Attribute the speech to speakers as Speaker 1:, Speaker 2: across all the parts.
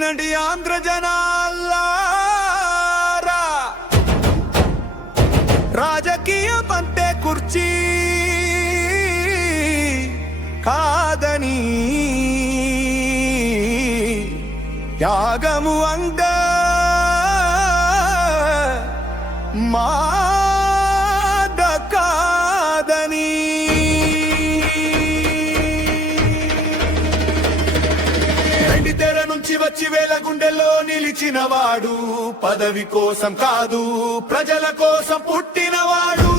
Speaker 1: పుట్టినటి ఆంధ్ర జనాలారా రాజకీయం అంతే కుర్చీ కాదని. యాగము అంట మా గుండెల్లో నిలిచినవాడు పదవి కోసం కాదు ప్రజల కోసం పుట్టినవాడు.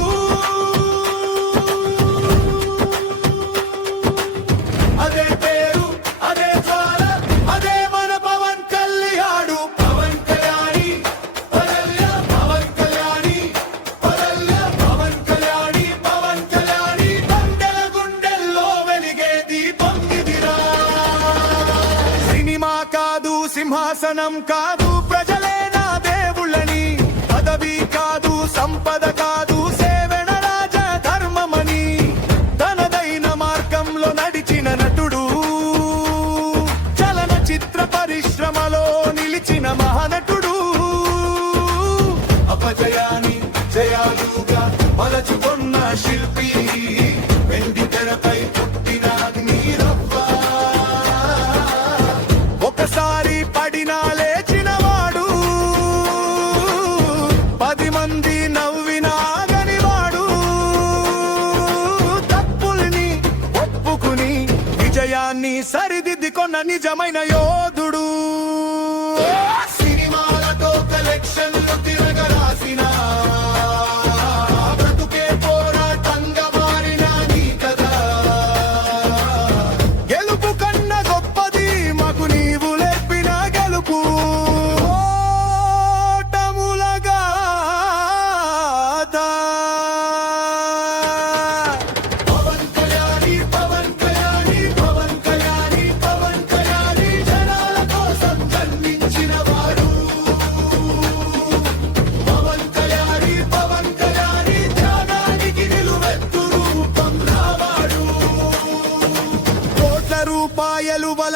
Speaker 1: సింహాసనం కాదు ప్రజలే నా దేవుళ్ళని పదవి కాదు సంపద నిజాన్ని సరిదిద్దుకున్న నిజమైన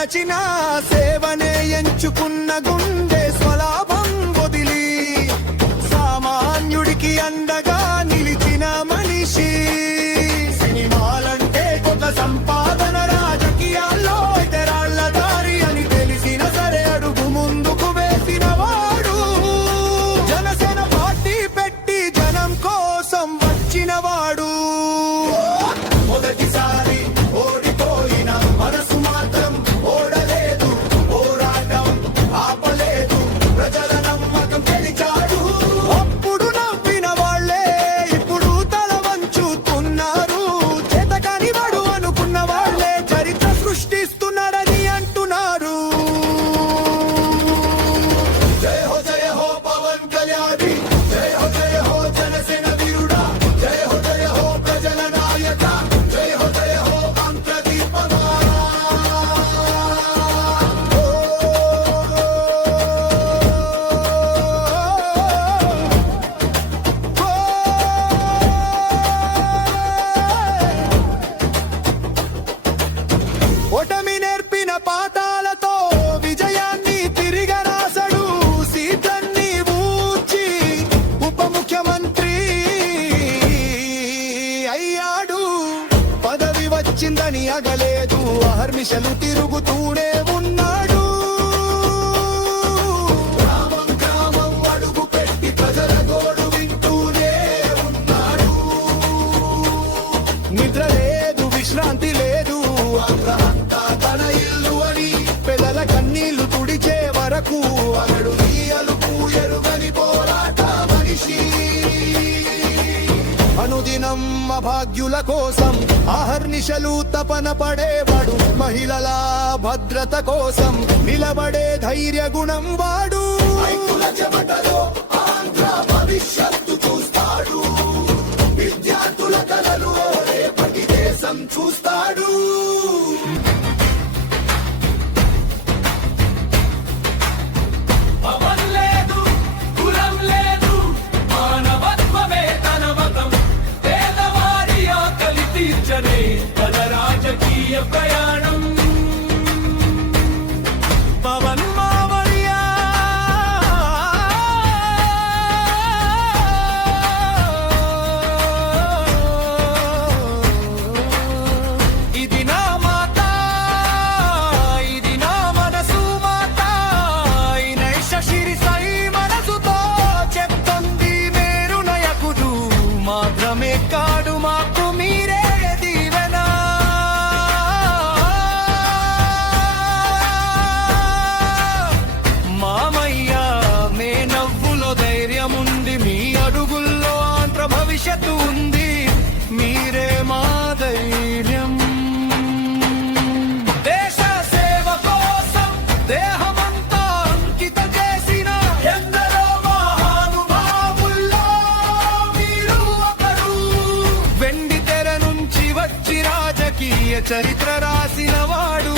Speaker 1: తలచిన సేవనే ఎంచుకున్న గుండె స్వలా దిశలు తిరుగుతూనే ఉన్నాడు. గ్రామం గ్రామం అడుగు పెట్టి ప్రజల గోడు వింటూనే ఉన్నాడు. నిద్ర లేదు విశ్రాంతి లేదు. అబ్రహం అభాగ్యుల కోసం అహర్నిశలు తపన పడేవాడు. మహిళల భద్రత కోసం నిలబడే ధైర్య గుణం వాడు భవిష్యత్. చరిత్ర రాసిన వాడు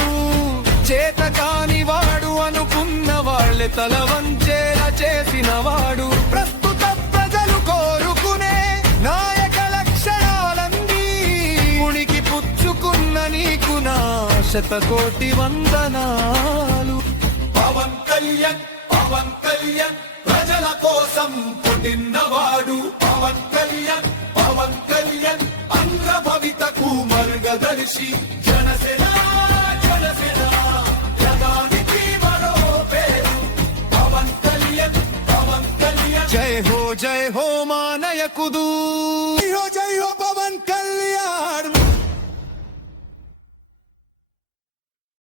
Speaker 1: చేత కాని వాడు అనుకున్న వాళ్ళే తల వంచేలా చేసిన వాడు. ప్రస్తుత ప్రజలు కోరుకునే నాయక లక్షణాలన్నీ ఉనికి పుచ్చుకున్న నీకు నా శతకోటి వందనాలు.
Speaker 2: పవన్ కళ్యాణ్ పవన్ కళ్యాణ్ ప్రజల కోసం పుట్టినవాడు. మార్గదర్శి జనసేన జనసేన జనానికి మరో పేరు పవన్ కళ్యాణ్ పవన్ కళ్యాణ్.
Speaker 1: జై హో జై హో మానయకుదు